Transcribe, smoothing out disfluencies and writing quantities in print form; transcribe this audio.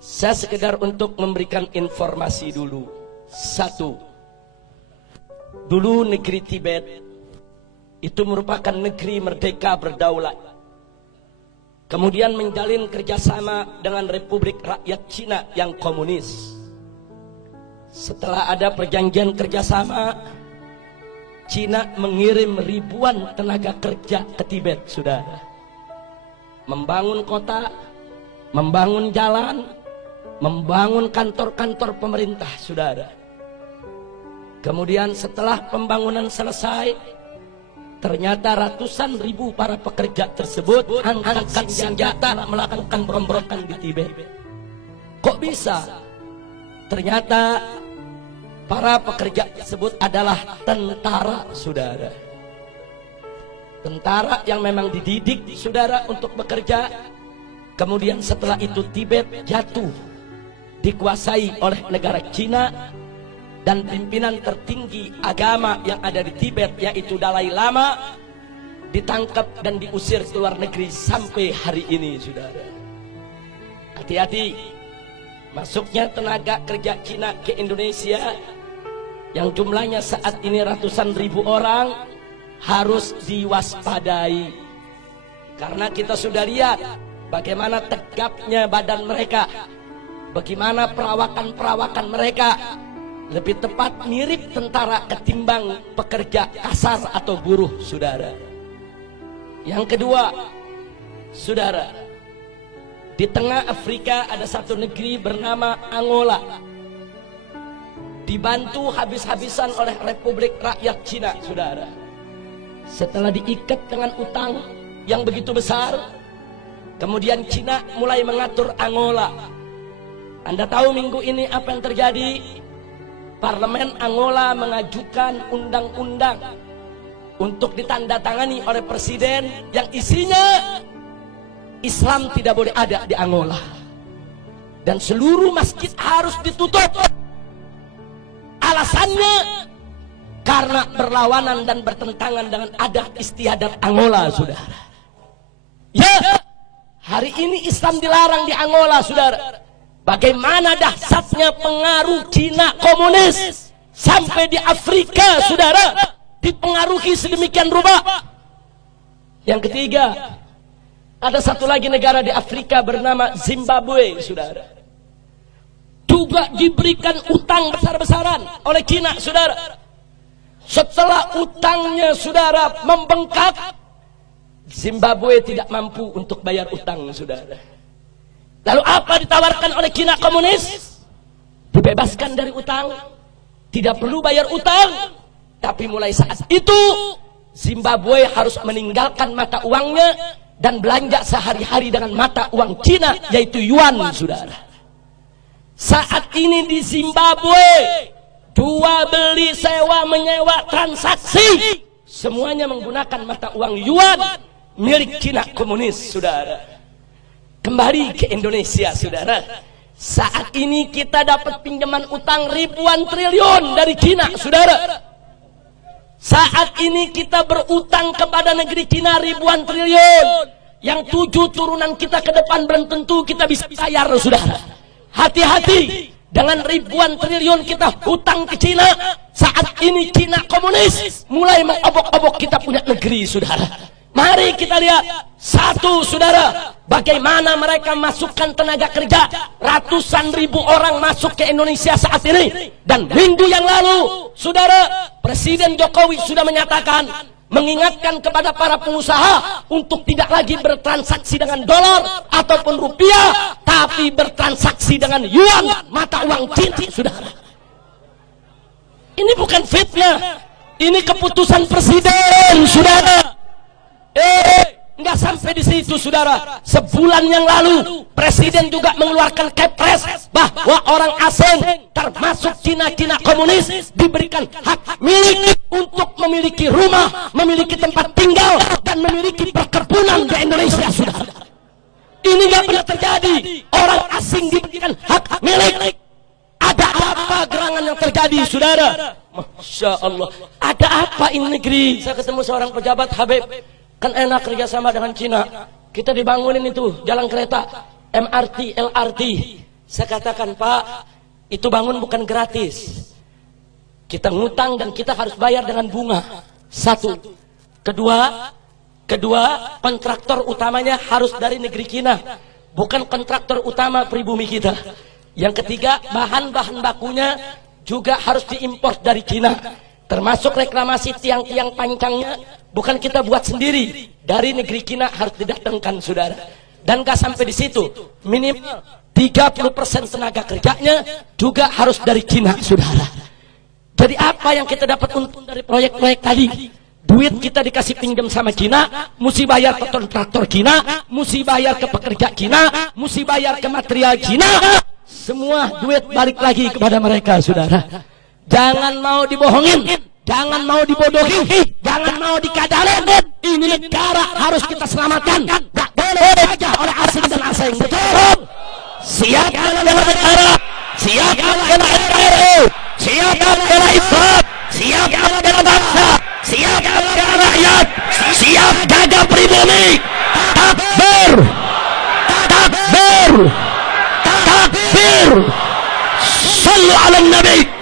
Saya sekedar untuk memberikan informasi dulu. Satu, dulu negeri Tibet itu merupakan negeri merdeka berdaulat. Kemudian menjalin kerjasama dengan Republik Rakyat Cina yang komunis. Setelah ada perjanjian kerjasama, Cina mengirim ribuan tenaga kerja ke Tibet, saudara. Membangun kota, membangun jalan, membangun kantor-kantor pemerintah, saudara. Kemudian setelah pembangunan selesai, ternyata ratusan ribu para pekerja tersebut angkat senjata melakukan pemberontakan di Tibet. Kok bisa? Ternyata para pekerja tersebut adalah tentara, saudara. Tentara yang memang dididik, saudara, untuk bekerja. Kemudian setelah itu Tibet jatuh, dikuasai oleh negara Cina, dan pimpinan tertinggi agama yang ada di Tibet, yaitu Dalai Lama, ditangkap dan diusir ke luar negeri sampai hari ini, saudara. Hati-hati, masuknya tenaga kerja Cina ke Indonesia yang jumlahnya saat ini ratusan ribu orang harus diwaspadai, karena kita sudah lihat bagaimana tegapnya badan mereka, bagaimana perawakan mereka. Lebih tepat mirip tentara ketimbang pekerja kasar atau buruh, saudara. Yang kedua, saudara, di tengah Afrika ada satu negeri bernama Angola, dibantu habis-habisan oleh Republik Rakyat Cina, saudara. Setelah diikat dengan utang yang begitu besar, kemudian Cina mulai mengatur Angola. Anda tahu minggu ini apa yang terjadi? Parlemen Angola mengajukan undang-undang untuk ditandatangani oleh presiden yang isinya Islam tidak boleh ada di Angola, dan seluruh masjid harus ditutup. Alasannya karena berlawanan dan bertentangan dengan adat istiadat Angola, saudara. Ya, hari ini Islam dilarang di Angola, saudara. Bagaimana dahsyatnya pengaruh Cina komunis sampai di Afrika, saudara, dipengaruhi sedemikian rupa. Yang ketiga, ada satu lagi negara di Afrika bernama Zimbabwe, saudara. Juga diberikan utang besar-besaran oleh Cina, saudara. Setelah utangnya, saudara, membengkak, Zimbabwe tidak mampu untuk bayar utang, saudara. Lalu apa ditawarkan oleh Cina komunis? Dibebaskan dari utang, tidak perlu bayar utang. Tapi mulai saat itu Zimbabwe harus meninggalkan mata uangnya dan belanja sehari-hari dengan mata uang Cina, yaitu yuan, saudara. Saat ini di Zimbabwe, jual beli, sewa menyewa, transaksi, semuanya menggunakan mata uang yuan milik Cina komunis, saudara. Kembali ke Indonesia, saudara. Saat ini kita dapat pinjaman utang ribuan triliun dari Cina, saudara. Saat ini kita berutang kepada negeri Cina ribuan triliun, yang 7 turunan kita ke depan belum tentu kita bisa bayar, saudara. Hati-hati dengan ribuan triliun kita hutang ke Cina. Saat ini Cina komunis mulai mengobok-obok kita punya negeri, saudara. Mari kita lihat satu, saudara, bagaimana mereka masukkan tenaga kerja. Ratusan ribu orang masuk ke Indonesia saat ini. Dan minggu yang lalu, saudara, Presiden Jokowi sudah menyatakan, mengingatkan kepada para pengusaha untuk tidak lagi bertransaksi dengan dolar ataupun rupiah, tapi bertransaksi dengan yuan, mata uang Cina, saudara. Ini bukan fitnah, ini keputusan presiden, saudara. Enggak sampai di situ, saudara. Sebulan yang lalu presiden juga mengeluarkan kepres bahwa orang asing termasuk Cina komunis diberikan hak milik untuk memiliki rumah, memiliki tempat tinggal, dan memiliki perkebunan di Indonesia, saudara. Ini enggak pernah terjadi. Orang asing diberikan hak milik. Ada apa gerangan yang terjadi, saudara? Masya Allah. Ada apa ini negeri? Saya ketemu seorang pejabat, Habib, kan enak kerjasama dengan Cina. Kita dibangunin itu jalan kereta, MRT, LRT. Saya katakan, Pak, itu bangun bukan gratis. Kita ngutang dan kita harus bayar dengan bunga. Satu. Kedua, kontraktor utamanya harus dari negeri Cina, bukan kontraktor utama pribumi kita. Yang ketiga, bahan-bahan bakunya juga harus diimpor dari Cina, termasuk reklamasi tiang-tiang pancangnya bukan kita buat sendiri, dari negeri Cina harus didatangkan, saudara. Dan gak sampai di situ, minimal 30% tenaga kerjanya juga harus dari Cina, saudara. Jadi apa yang kita dapat untung dari proyek-proyek tadi? Duit kita dikasih pinjam sama Cina, mesti bayar ke kontraktor Cina, mesti bayar ke pekerja Cina, mesti bayar ke material Cina. Semua duit balik lagi kepada mereka, saudara. Jangan mau dibohongin, jangan mau dibodohi, jangan mau dikadalin. Ini negara harus kita selamatkan. Gak boleh saja oleh asing dan asing. Betul. Siap bela negara, siap bela NKRI, siap bela Islam, siap bela bangsa, siap bela rakyat, siap jaga pribumi. Takbir, takbir, takbir. Sallu ala Nabi.